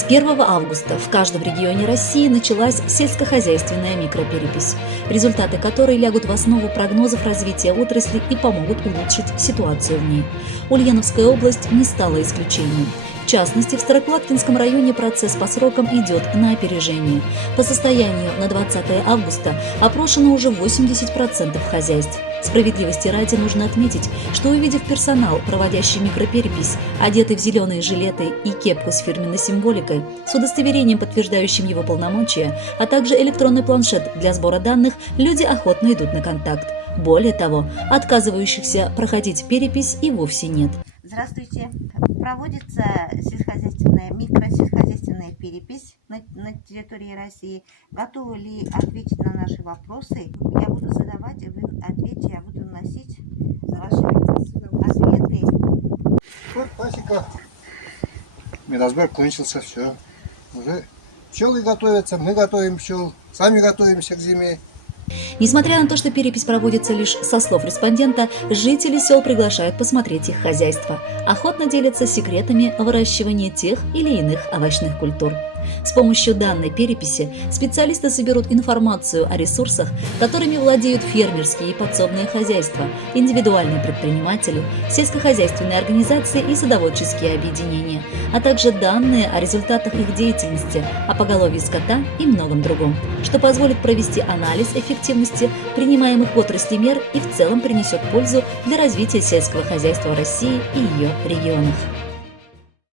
С 1 августа в каждом регионе России началась сельскохозяйственная микроперепись, результаты которой лягут в основу прогнозов развития отрасли и помогут улучшить ситуацию в ней. Ульяновская область не стала исключением. В частности, в Старокладкинском районе процесс по срокам идет на опережение. По состоянию на 20 августа опрошено уже 80% хозяйств. Справедливости ради нужно отметить, что, увидев персонал, проводящий микроперепись, одетый в зеленые жилеты и кепку с фирменной символикой, с удостоверением, подтверждающим его полномочия, а также электронный планшет для сбора данных, люди охотно идут на контакт. Более того, отказывающихся проходить перепись и вовсе нет. Здравствуйте. Проводится микросельскохозяйственная перепись на территории России. Готовы ли ответить на наши вопросы? Я буду задавать, вы ответите, я буду вносить ваши ответы. Вот пасека. Медосбор кончился, все. Уже пчелы готовятся, мы готовим пчел, сами готовимся к зиме. Несмотря на то, что перепись проводится лишь со слов респондента, жители сел приглашают посмотреть их хозяйство. Охотно делятся секретами выращивания тех или иных овощных культур. С помощью данной переписи специалисты соберут информацию о ресурсах, которыми владеют фермерские и подсобные хозяйства, индивидуальные предприниматели, сельскохозяйственные организации и садоводческие объединения, а также данные о результатах их деятельности, о поголовье скота и многом другом, что позволит провести анализ эффективности принимаемых в отрасли мер и в целом принесет пользу для развития сельского хозяйства России и ее регионов.